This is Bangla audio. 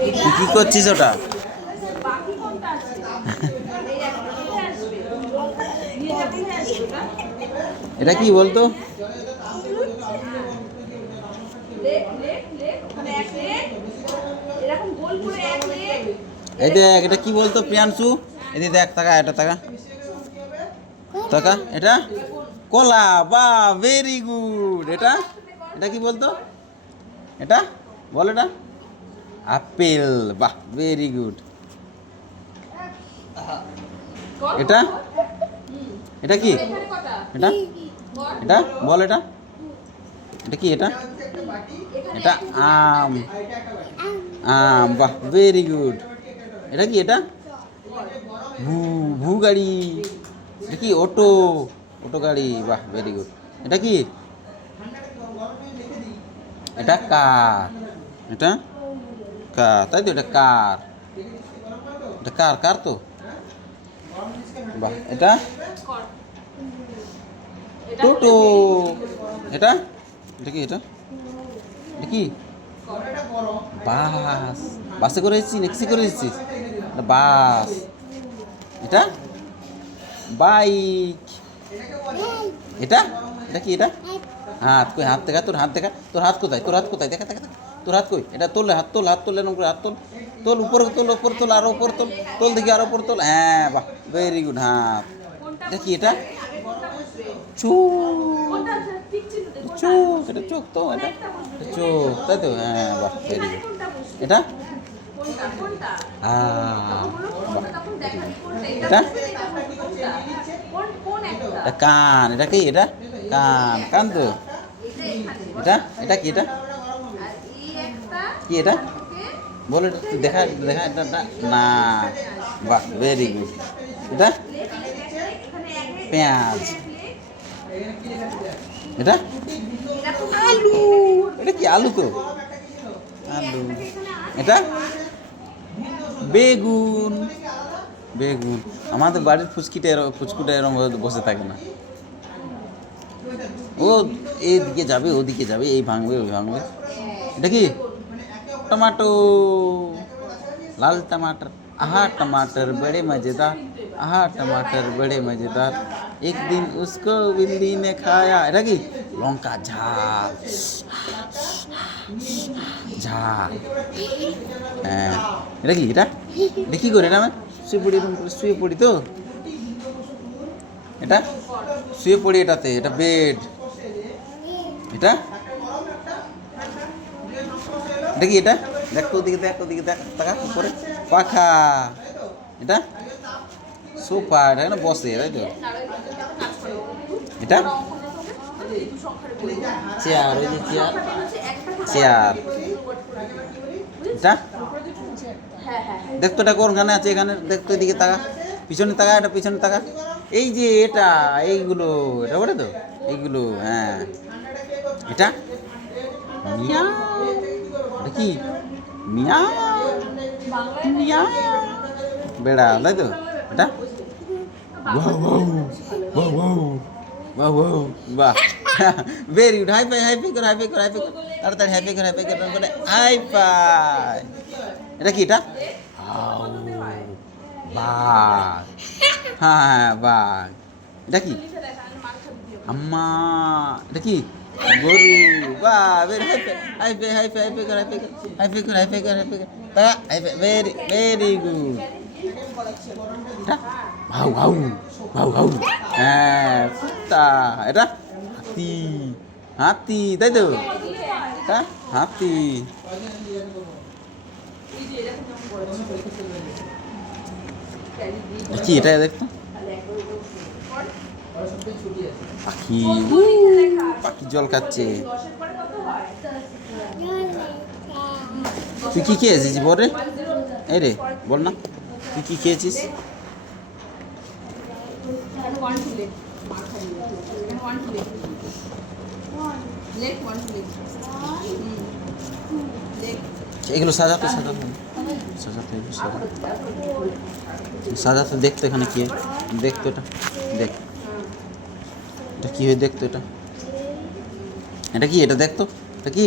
তুই কি করছিস ওটা? এটা কি বলতো? এই দেখ, এটা কি বলতো প্রিয়াংশু? এই দেখ, তাকা, এটা তাকা, তাকা, এটা কলা। বাহ, ভেরি গুড। এটা এটা কি বলতো? এটা বল, এটা আপেল। বাহ, ভেরি গুড। এটা এটা কি? এটা এটা বল, এটা এটা কি? এটা এটা আম। আম, বাহ, ভেরি গুড। এটা কি? এটা ভু ভু গাড়ি। এটা কি? অটো। অটো গাড়ি। বাহ, ভেরি গুড। এটা কি? এটা কার। এটা কার, তাই তো? এটা কার। এটা কার, কার তো। বাহ, এটা টোটো। এটা এটা কি? এটা এটা কি? বাস। বাসে করে এসেছিস না কিসে করে এসেছিস? এটা বাস। এটা বাইক। এটা এটা কি? এটা হাত। কই হাত দেখা, তোর হাত দেখা। তোর হাত কোথায়? তোর হাত কোথায়? দেখা দেখা দেখা। তোর হাত কই? এটা তোল, হাত তোল, হাত তোল, এরকম করে হাত তোল। তোল, উপরে তোল, উপরে তোল, আরো উপরে তোল। তোল দেখি, আরো উপরে তোল। হ্যাঁ, বাহ, ভেরি গুড। হাত। এটা কি? এটা চোখ। চোখ, এটা চোখ তো। এটা চোখ, তাই তো? হ্যাঁ, বাহ, ভেরি গুড। এটা বাহ, এটা এটা কান। এটা কি? এটা কান, কান তো। এটা এটা কি? এটা কি? এটা বল, এটা তুই দেখা, দেখা। এটা না। বাহ, ভেরি গুড। এটা পেঁয়াজ। এটা আলু। এটা কি? আলু তো। আলু। এটা বেগুন। বেগুন। আমাদের বাড়ির ফুচকিটা এরকম, ফুচকুটা এরকম বসে থাকে না। ও এইদিকে যাবে, ওদিকে যাবে, এই ভাঙবে, ওই ভাঙবে। এটা কি? टमाटो। लाल टमाटर। आहा टमाटर बड़े मज़ेदार। आहा टमाटर बड़े मज़ेदार। एक दिन उसको बिल्ली ने खाया। এটা কি? লঙ্কা ঝাল। ঝাল। হ্যাঁ। এটা কি? এটা এটা কি করে? এটা আমি শুয়ে পড়ি, এরকম করে শুয়ে পড়ি তো। এটা শুয়ে পড়ি এটাতে। এটা বেড। এটা এটা কি? এটা দেখ তো, ওদিকে দেখ, ওদিকে দেখ, তাকা উপরে। পাখা। এটা সোফা। এটা এখানে বসে, তাই তো? এটা চেয়ার। ওই যে চেয়ার, চেয়ার। এটা দেখ তো, এটা কোনখানে আছে? এখানে দেখ তো, এদিকে তাকা, পিছনে তাকা, এটা পিছনে তাকা। এই যে এটা, এইগুলো, এটা বলে তো, এইগুলো। হ্যাঁ। এটা মিয়া। এটা কি? মিয়া। মিয়া। বেড়া, তাই তো? এটা wow wow wow wow wow. বাহ, very good. High five, high five কর, হাই ফাই কর, হাই ফাই কর, তাড়াতাড়ি হাই ফাই কর, হাই ফাই কর, হাই ফাই। এটা কি? এটা বাঘ। হ্যাঁ, বাঘ। এটা কি? আম্মা। এটা কি? গরু। বাহ, very high five, high five, high five, high five কর, হাই ফাই কর, হাই ফাই কর, হাই ফাই কর, হাই ফাই কর, তারা high five. Very very good. এটা ভাউ ভাউ ভাউ ভাউ। হ্যাঁ, কুত্তা। এটা হাতি। হাতি, তাই তো? এটা হাতি। কি? এটা দেখতো পাখি। পাখি জল খাচ্ছে। তুই কি খেয়েছিস বল রে? এই রে, বল না, তুই কি খেয়েছিস? এগুলো সাজাতে, সাজাতে, সাজাতে, সাজাতে। দেখতো এখানে কি? দেখতো এটা, দেখ, এটা কি হয়ে? দেখতো এটা, এটা কি? এটা দেখতো, এটা কি?